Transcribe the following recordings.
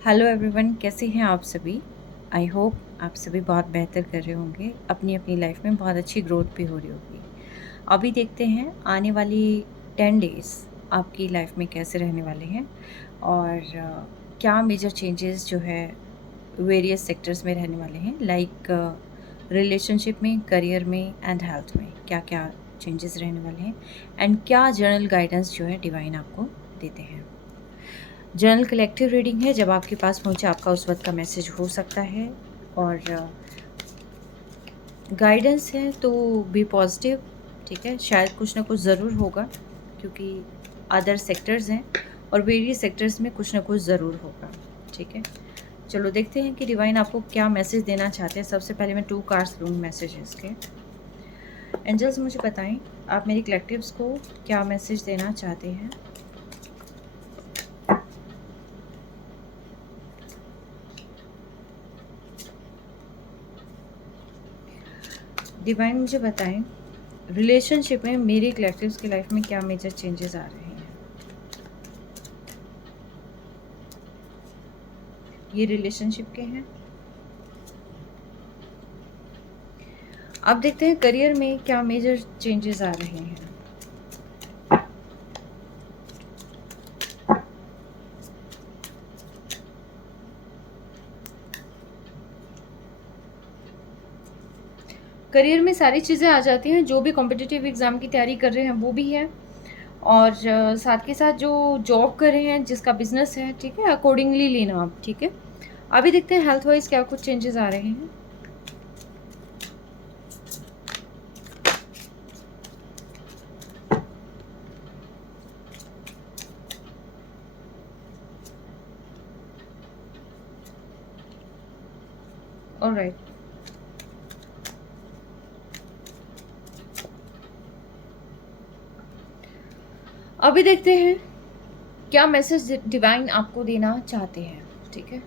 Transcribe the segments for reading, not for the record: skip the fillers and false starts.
Hello everyone, कैसे हैं आप सभी। आई होप आप सभी बहुत बेहतर कर रहे होंगे, अपनी अपनी लाइफ में बहुत अच्छी ग्रोथ भी हो रही होगी। अभी देखते हैं आने वाली 10 डेज़ आपकी लाइफ में कैसे रहने वाले हैं और क्या मेजर चेंजेस जो है वेरियस सेक्टर्स में रहने वाले हैं, लाइक रिलेशनशिप में, करियर में एंड हेल्थ में क्या क्या चेंजेस रहने वाले हैं एंड क्या जर्नल गाइडेंस जो है डिवाइन आपको देते हैं। जर्नल कलेक्टिव रीडिंग है, जब आपके पास पहुंचे आपका उस वक्त का मैसेज हो सकता है और गाइडेंस है तो बी पॉजिटिव। ठीक है, शायद कुछ ना कुछ ज़रूर होगा क्योंकि अदर सेक्टर्स हैं और वेरियस सेक्टर्स में कुछ ना कुछ ज़रूर होगा। ठीक है, चलो देखते हैं कि डिवाइन आपको क्या मैसेज देना चाहते हैं। सबसे पहले मैं 2 कार्ड्स लूँगी मैसेजेस के। एंजल्स मुझे बताएं आप मेरी कलेक्टिव्स को क्या मैसेज देना चाहते हैं। डिवाइन मुझे बताएं रिलेशनशिप में मेरे कलेक्टिव्स की लाइफ में क्या मेजर चेंजेस आ रहे हैं। ये रिलेशनशिप के हैं। अब देखते हैं करियर में क्या मेजर चेंजेस आ रहे हैं। करियर में सारी चीज़ें आ जाती हैं, जो भी कॉम्पिटिटिव एग्ज़ाम की तैयारी कर रहे हैं वो भी है और साथ के साथ जो जॉब कर रहे हैं, जिसका बिजनेस है, ठीक है, अकॉर्डिंगली लेना आप। ठीक है, अभी देखते हैं हेल्थ वाइज क्या कुछ चेंजेस आ रहे हैं। ऑलराइट, अभी देखते हैं क्या मैसेज डिवाइन आपको देना चाहते हैं। ठीक है,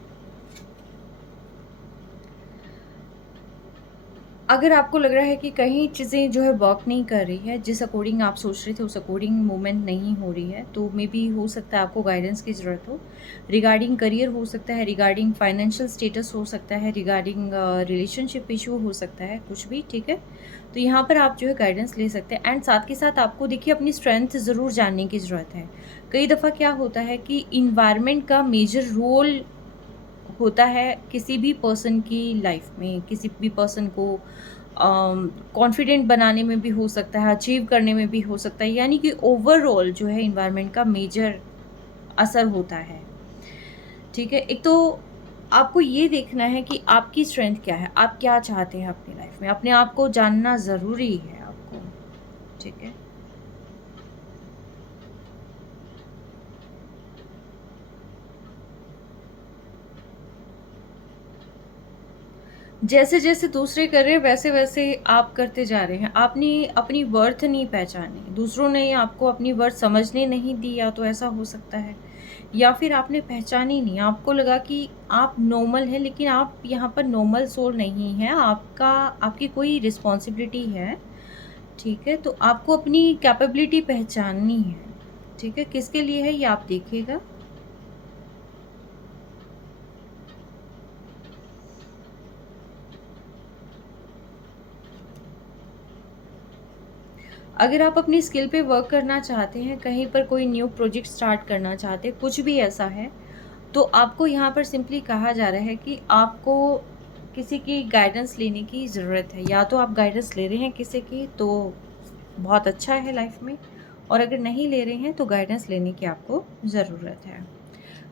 अगर आपको लग रहा है कि कहीं चीज़ें जो है वर्क नहीं कर रही है, जिस अकॉर्डिंग आप सोच रहे थे उस अकॉर्डिंग मूवमेंट नहीं हो रही है, तो मे बी हो सकता है आपको गाइडेंस की ज़रूरत हो। रिगार्डिंग करियर हो सकता है, रिगार्डिंग फाइनेंशियल स्टेटस हो सकता है, रिगार्डिंग रिलेशनशिप इशू हो सकता है, कुछ भी। ठीक है, तो यहाँ पर आप जो है गाइडेंस ले सकते हैं एंड साथ के साथ आपको देखिए अपनी स्ट्रेंथ ज़रूर जानने की ज़रूरत है। कई दफ़ा क्या होता है कि इन्वायरमेंट का मेजर रोल होता है किसी भी पर्सन की लाइफ में। किसी भी पर्सन को कॉन्फिडेंट बनाने में भी हो सकता है, अचीव करने में भी हो सकता है, यानी कि ओवरऑल जो है इन्वायरमेंट का मेजर असर होता है। ठीक है, एक तो आपको ये देखना है कि आपकी स्ट्रेंथ क्या है, आप क्या चाहते हैं अपनी लाइफ में, अपने आप को जानना ज़रूरी है आपको। ठीक है, जैसे जैसे दूसरे कर रहे हैं वैसे वैसे आप करते जा रहे हैं। आपने अपनी वर्थ नहीं पहचानी, दूसरों ने आपको अपनी वर्थ समझने नहीं दी, या तो ऐसा हो सकता है, या फिर आपने पहचानी नहीं। आपको लगा कि आप नॉर्मल हैं, लेकिन आप यहाँ पर नॉर्मल सोल नहीं है। आपकी कोई रिस्पॉन्सिबिलिटी है। ठीक है, तो आपको अपनी कैपेबिलिटी पहचाननी है। ठीक है, किसके लिए है ये आप देखिएगा। अगर आप अपनी स्किल पे वर्क करना चाहते हैं, कहीं पर कोई न्यू प्रोजेक्ट स्टार्ट करना चाहते हैं, कुछ भी ऐसा है, तो आपको यहाँ पर सिंपली कहा जा रहा है कि आपको किसी की गाइडेंस लेने की ज़रूरत है। या तो आप गाइडेंस ले रहे हैं किसी की तो बहुत अच्छा है लाइफ में, और अगर नहीं ले रहे हैं तो गाइडेंस लेने की आपको ज़रूरत है।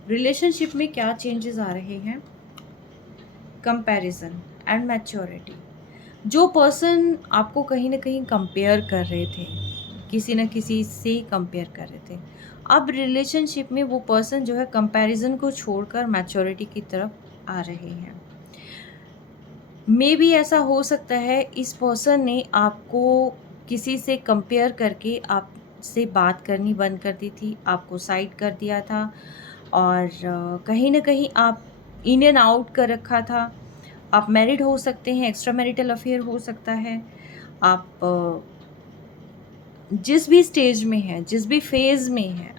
रिलेशनशिप में क्या चेंजेस आ रहे हैं। Comparison and maturity. जो पर्सन आपको कहीं ना कहीं कंपेयर कर रहे थे, किसी न किसी से कंपेयर कर रहे थे, अब रिलेशनशिप में वो पर्सन जो है कंपैरिजन को छोड़कर मैच्योरिटी की तरफ आ रहे हैं। मे भी ऐसा हो सकता है इस पर्सन ने आपको किसी से कंपेयर करके आपसे बात करनी बंद कर दी थी, आपको साइड कर दिया था, और कहीं ना कहीं आप इन एंड आउट कर रखा था। आप मैरिड हो सकते हैं, एक्स्ट्रा मैरिटल अफेयर हो सकता है। आप जिस भी स्टेज में हैं, जिस भी फेज़ में हैं,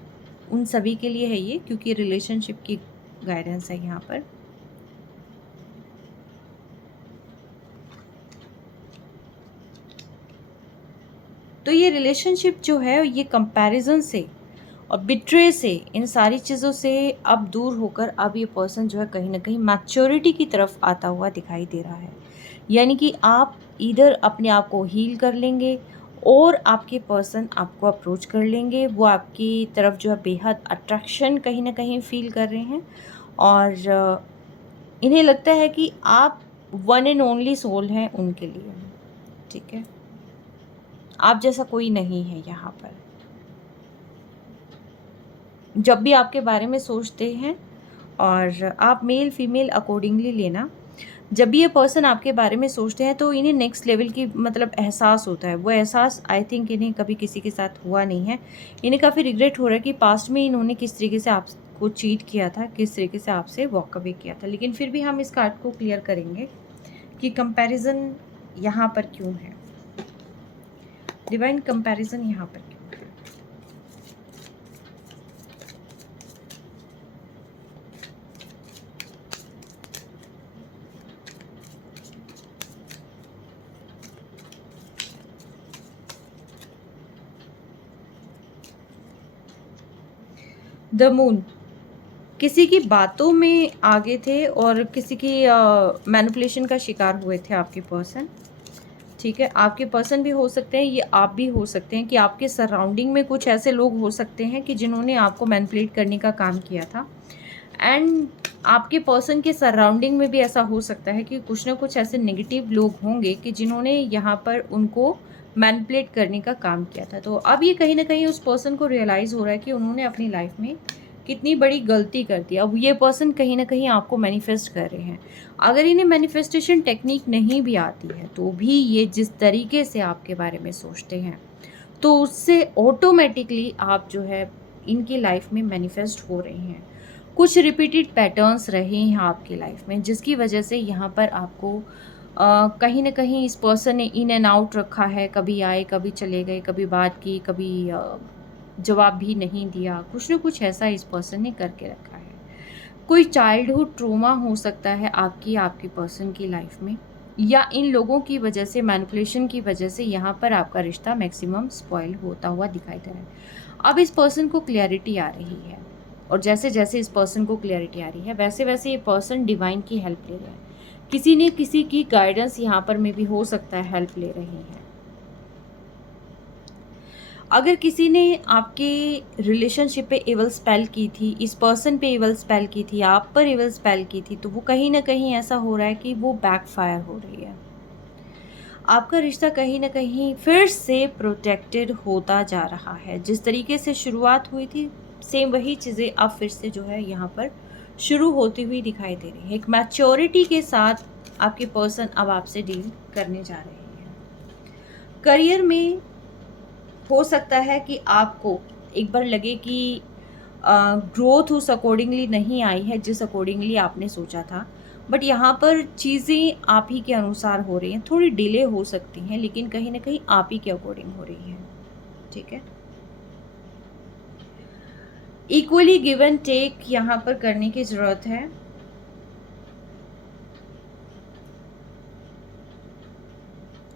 उन सभी के लिए है ये, क्योंकि रिलेशनशिप की गाइडेंस है यहाँ पर। तो ये रिलेशनशिप जो है ये कंपैरिजन से और बिट्रे से, इन सारी चीज़ों से अब दूर होकर अब ये पर्सन जो है कहीं ना कहीं मैच्योरिटी की तरफ आता हुआ दिखाई दे रहा है। यानी कि आप इधर अपने आप को हील कर लेंगे और आपके पर्सन आपको अप्रोच कर लेंगे। वो आपकी तरफ जो है बेहद अट्रैक्शन कहीं ना कहीं फील कर रहे हैं और इन्हें लगता है कि आप वन एंड ओनली सोल हैं उनके लिए। ठीक है, आप जैसा कोई नहीं है यहाँ पर। जब भी आपके बारे में सोचते हैं, और आप मेल फीमेल अकॉर्डिंगली लेना, जब भी ये पर्सन आपके बारे में सोचते हैं तो इन्हें नेक्स्ट लेवल की मतलब एहसास होता है। वो एहसास आई थिंक इन्हें कभी किसी के साथ हुआ नहीं है। इन्हें काफ़ी रिग्रेट हो रहा है कि पास्ट में इन्होंने किस तरीके से आपको चीट किया था, किस तरीके से आपसे वॉक अवे किया था। लेकिन फिर भी हम इस कार्ड को क्लियर करेंगे कि कंपैरिजन यहाँ पर क्यों है, डिवाइन कंपैरिजन यहाँ पर क्यों है। द मून, किसी की बातों में आगे थे और किसी की मैनिपुलेशन का शिकार हुए थे आपके पर्सन। ठीक है, आपके पर्सन भी हो सकते हैं, ये आप भी हो सकते हैं कि आपके सराउंडिंग में कुछ ऐसे लोग हो सकते हैं कि जिन्होंने आपको मैनिपुलेट करने का काम किया था। एंड आपके पर्सन के सराउंडिंग में भी ऐसा हो सकता है कि कुछ ना कुछ ऐसे नेगेटिव लोग होंगे कि जिन्होंने यहाँ पर उनको मैनिपुलेट करने का काम किया था। तो अब ये कहीं ना कहीं उस पर्सन को रियलाइज़ हो रहा है कि उन्होंने अपनी लाइफ में कितनी बड़ी गलती कर दी। अब ये पर्सन कहीं ना कहीं आपको मैनिफेस्ट कर रहे हैं। अगर इन्हें मैनिफेस्टेशन टेक्निक नहीं भी आती है तो भी ये जिस तरीके से आपके बारे में सोचते हैं तो उससे ऑटोमेटिकली आप जो है इनकी लाइफ में मैनिफेस्ट हो रहे हैं। कुछ रिपीटेड पैटर्न्स रहे हैं आपकी लाइफ में जिसकी वजह से यहाँ पर आपको कहीं ना कहीं इस पर्सन ने इन एंड आउट रखा है। कभी आए, कभी चले गए, कभी बात की, कभी जवाब भी नहीं दिया। कुछ ना कुछ ऐसा इस पर्सन ने करके रखा है। कोई चाइल्डहुड ट्रोमा हो सकता है आपकी पर्सन की लाइफ में, या इन लोगों की वजह से, मैनिपुलेशन की वजह से यहाँ पर आपका रिश्ता मैक्सिमम स्पॉइल होता हुआ दिखाई दे रहा है। अब इस पर्सन को क्लैरिटी आ रही है और जैसे जैसे इस पर्सन को क्लैरिटी आ रही है वैसे वैसे ये पर्सन डिवाइन की हेल्प ले रहे हैं। किसी ने किसी की गाइडेंस यहाँ पर में भी हो सकता है हेल्प ले रहे हैं। अगर किसी ने आपके रिलेशनशिप पे एवल स्पेल की थी, इस पर्सन पे एवल स्पेल की थी, आप पर एवल स्पेल की थी, तो वो कहीं ना कहीं ऐसा हो रहा है कि वो बैकफायर हो रही है। आपका रिश्ता कहीं ना कहीं फिर से प्रोटेक्टेड होता जा रहा है। जिस तरीके से शुरुआत हुई थी सेम वही चीज़ें अब फिर से जो है यहाँ पर शुरू होती हुई दिखाई दे रही है। एक मैच्योरिटी के साथ आपके पर्सन अब आपसे डील करने जा रहे हैं। करियर में हो सकता है कि आपको एक बार लगे कि ग्रोथ उस अकॉर्डिंगली नहीं आई है जिस अकॉर्डिंगली आपने सोचा था, बट यहाँ पर चीज़ें आप ही के अनुसार हो रही हैं। थोड़ी डिले हो सकती हैं लेकिन कहीं ना कहीं आप ही के अकॉर्डिंग हो रही है। ठीक है, इक्वली गिव एंड टेक यहाँ पर करने की ज़रूरत है।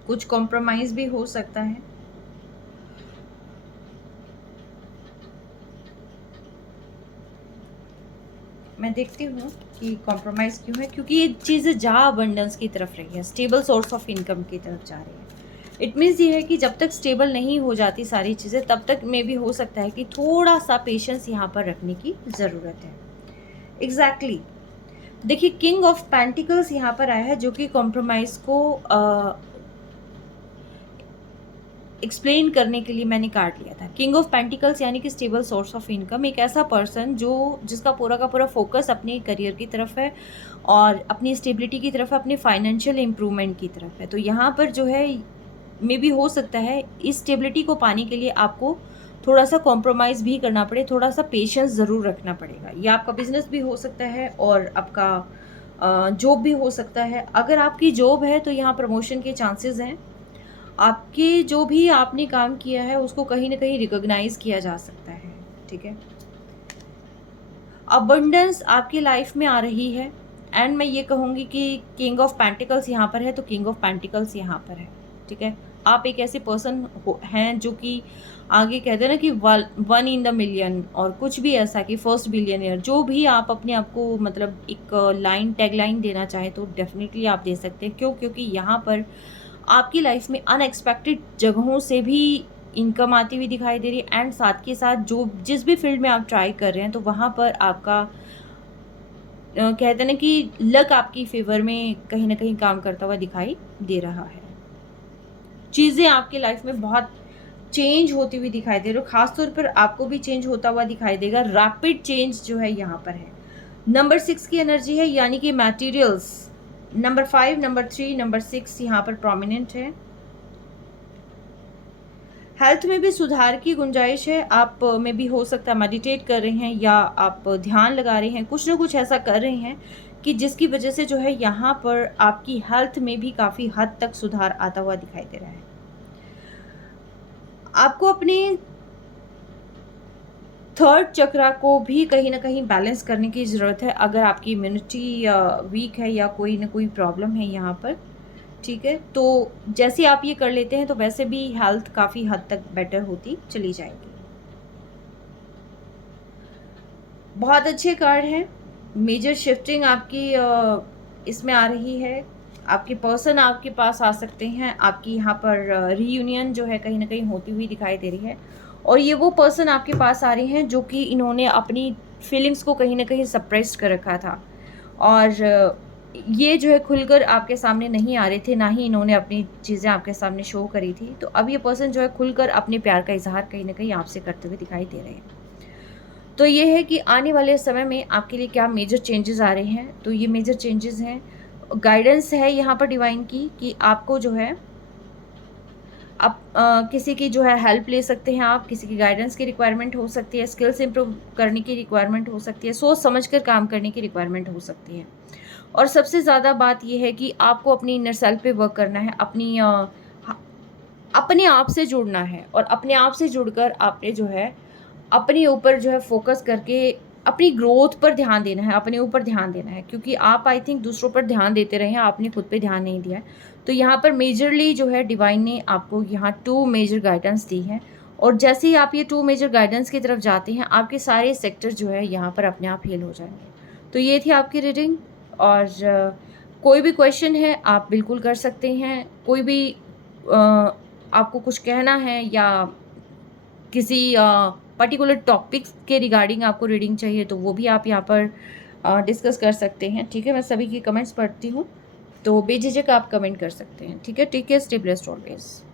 कुछ कॉम्प्रोमाइज़ भी हो सकता है। मैं देखती हूँ कि कॉम्प्रोमाइज़ क्यों है, क्योंकि ये चीज़ें जा अबंडेंस की तरफ रही है, स्टेबल सोर्स ऑफ इनकम की तरफ जा रही है। इट मीन्स ये है कि जब तक स्टेबल नहीं हो जाती सारी चीज़ें तब तक मे भी हो सकता है कि थोड़ा सा पेशेंस यहाँ पर रखने की ज़रूरत है। एग्जैक्टली देखिए, किंग ऑफ पेंटिकल्स यहाँ पर आया है जो कि कॉम्प्रोमाइज़ को एक्सप्लेन करने के लिए मैंने कार्ड लिया था। किंग ऑफ पेंटिकल्स यानी कि स्टेबल सोर्स ऑफ इनकम, एक ऐसा पर्सन जिसका पूरा का पूरा फोकस अपने करियर की तरफ है और अपनी स्टेबिलिटी की तरफ है, अपने फाइनेंशियल इम्प्रूवमेंट की तरफ है। तो यहाँ पर जो है मे भी हो सकता है इस स्टेबिलिटी को पाने के लिए आपको थोड़ा सा कॉम्प्रोमाइज़ भी करना पड़े, थोड़ा सा पेशेंस ज़रूर रखना पड़ेगा। या आपका बिजनेस भी हो सकता है और आपका जॉब भी हो सकता है। अगर आपकी जॉब है तो यहाँ प्रमोशन के चांसेस हैं। आपके जो भी आपने काम किया है उसको कहीं ना कहीं रिकॉग्नाइज किया जा सकता है। ठीक है, अबंडेंस आपकी लाइफ में आ रही है। एंड मैं ये कहूँगी कि किंग ऑफ पेंटिकल्स यहाँ पर है, तो किंग ऑफ पेंटिकल्स यहाँ पर है, ठीक है। आप एक ऐसे पर्सन हैं जो कि आगे कहते हैं ना कि वन इन द मिलियन, और कुछ भी ऐसा कि फर्स्ट बिलियनियर, जो भी आप अपने आप को मतलब एक लाइन टैग लाइन देना चाहे तो डेफिनेटली आप दे सकते हैं। क्यों? क्योंकि यहाँ पर आपकी लाइफ में अनएक्सपेक्टेड जगहों से भी इनकम आती हुई दिखाई दे रही है। एंड साथ के साथ जो जिस भी फील्ड में आप ट्राई कर रहे हैं तो वहाँ पर आपका कहते हैं ना कि लक आपकी फेवर में कहीं ना कहीं काम करता हुआ दिखाई दे रहा है। चीज़ें आपकी लाइफ में बहुत चेंज होती हुई दिखाई दे रही है, खासतौर पर आपको भी चेंज होता हुआ दिखाई देगा। रैपिड चेंज जो है यहाँ पर है। नंबर 6 की एनर्जी है, यानी कि मटेरियल्स। नंबर 5, नंबर 3, नंबर 6 यहाँ पर प्रोमिनेंट है। हेल्थ में भी सुधार की गुंजाइश है। आप में भी हो सकता है मेडिटेट कर रहे हैं या आप ध्यान लगा रहे हैं, कुछ ना कुछ ऐसा कर रहे हैं कि जिसकी वजह से जो है यहाँ पर आपकी हेल्थ में भी काफ़ी हद तक सुधार आता हुआ दिखाई दे रहा है। आपको अपने थर्ड चक्रा को भी कहीं ना कहीं बैलेंस करने की ज़रूरत है, अगर आपकी इम्यूनिटी वीक है या कोई ना कोई प्रॉब्लम है यहाँ पर, ठीक है। तो जैसे आप ये कर लेते हैं तो वैसे भी हेल्थ काफ़ी हद तक बेटर होती चली जाएगी। बहुत अच्छे कार्ड हैं। मेजर शिफ्टिंग आपकी इसमें आ रही है। आपके पर्सन आपके पास आ सकते हैं, आपकी यहाँ पर रीयूनियन जो है कहीं ना कहीं होती हुई दिखाई दे रही है। और ये वो पर्सन आपके पास आ रहे हैं जो कि इन्होंने अपनी फीलिंग्स को कहीं ना कहीं सप्रेस कर रखा था, और ये जो है खुलकर आपके सामने नहीं आ रहे थे, ना ही इन्होंने अपनी चीज़ें आपके सामने शो करी थी। तो अब ये पर्सन जो है खुलकर अपने प्यार का इजहार कहीं ना कहीं आपसे करते हुए दिखाई दे रहे हैं। तो ये है कि आने वाले समय में आपके लिए क्या मेजर चेंजेस आ रहे हैं। तो ये मेजर चेंजेस हैं, गाइडेंस है यहाँ पर डिवाइन की कि आपको जो है आप किसी की जो है हेल्प ले सकते हैं, आप किसी की गाइडेंस की रिक्वायरमेंट हो सकती है, स्किल्स इंप्रूव करने की रिक्वायरमेंट हो सकती है, सोच समझकर काम करने की रिक्वायरमेंट हो सकती है। और सबसे ज़्यादा बात यह है कि आपको अपनी इनर सेल्फ पे वर्क करना है, अपने आप से जुड़ना है, और अपने आप से जुड़कर आपने जो है अपने ऊपर जो है फोकस करके अपनी ग्रोथ पर ध्यान देना है, अपने ऊपर ध्यान देना है। क्योंकि आप आई थिंक दूसरों पर ध्यान देते रहे हैं, आपने खुद पे ध्यान नहीं दिया है। तो यहाँ पर मेजरली जो है डिवाइन ने आपको यहाँ 2 मेजर गाइडेंस दी है, और जैसे ही आप ये 2 मेजर गाइडेंस की तरफ जाते हैं आपके सारे सेक्टर जो है यहाँ पर अपने आप हील हो जाएंगे। तो ये थी आपकी रीडिंग, और कोई भी क्वेश्चन है आप बिल्कुल कर सकते हैं। कोई भी आपको कुछ कहना है या किसी पर्टिकुलर टॉपिक्स के रिगार्डिंग आपको रीडिंग चाहिए तो वो भी आप यहाँ पर डिस्कस कर सकते हैं, ठीक है। मैं सभी की कमेंट्स पढ़ती हूँ, तो बेझिझक आप कमेंट कर सकते हैं, ठीक है। Take care, stay blessed always.